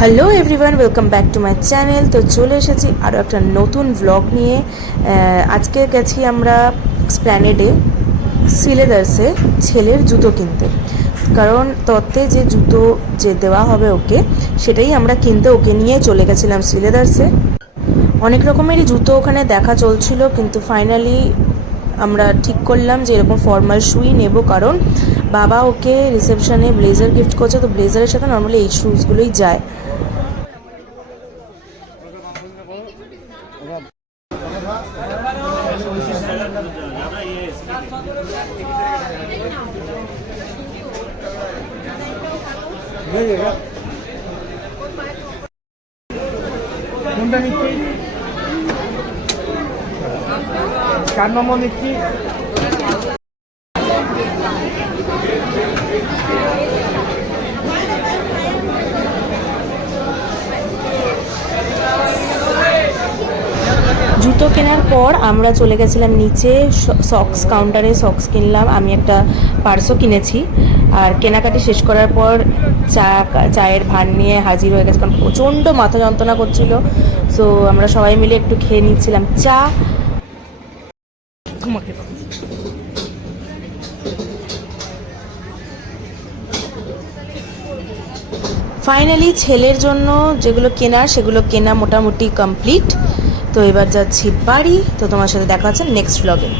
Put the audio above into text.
Hello everyone, welcome back to my channel. তো চলে এসেছি আরও একটা নতুন ব্লগ নিয়ে। আজকে গেছি আমরা স্প্ল্যানেডে সিলেদার্সে ছেলের জুতো কিনতে, কারণ তত্ত্বে যে জুতো যে দেওয়া হবে ওকে, সেটাই আমরা কিনতে ওকে নিয়ে চলে গেছিলাম সিলেদার্সে। অনেক রকমেরই জুতো ওখানে দেখা চলছিল, কিন্তু ফাইনালি আমরা ঠিক করলাম যে এরকম ফর্মাল শুই নেব, কারণ বাবা ওকে রিসেপশনে ব্লেজার গিফট করছে, তো ব্লেজারের সাথে নর্মালি এই শুজগুলোই যায়। কোনটা নিচ্ছি? 4 নম্বর নিচ্ছি। জুতো কেনার পর আমরা চলে গেছিলাম নিচে সক্স কাউন্টারে, সক্স কিনলাম। আমি একটা পার্সও কিনেছি। আর কেনাকাটি শেষ করার পর চায়ের ভান নিয়ে হাজির হয়ে গেছে, কারণ প্রচণ্ড মাথা যন্ত্রণা করছিল। সো আমরা সবাই মিলে একটু খেয়ে নিচ্ছিলাম চা। ফাইনালি ছেলের জন্য যেগুলো কেনার সেগুলো কেনা মোটামুটি কমপ্লিট। তো এবার যাচ্ছি বাড়ি। তো তোমার সাথে দেখা হচ্ছে নেক্সট ব্লগে।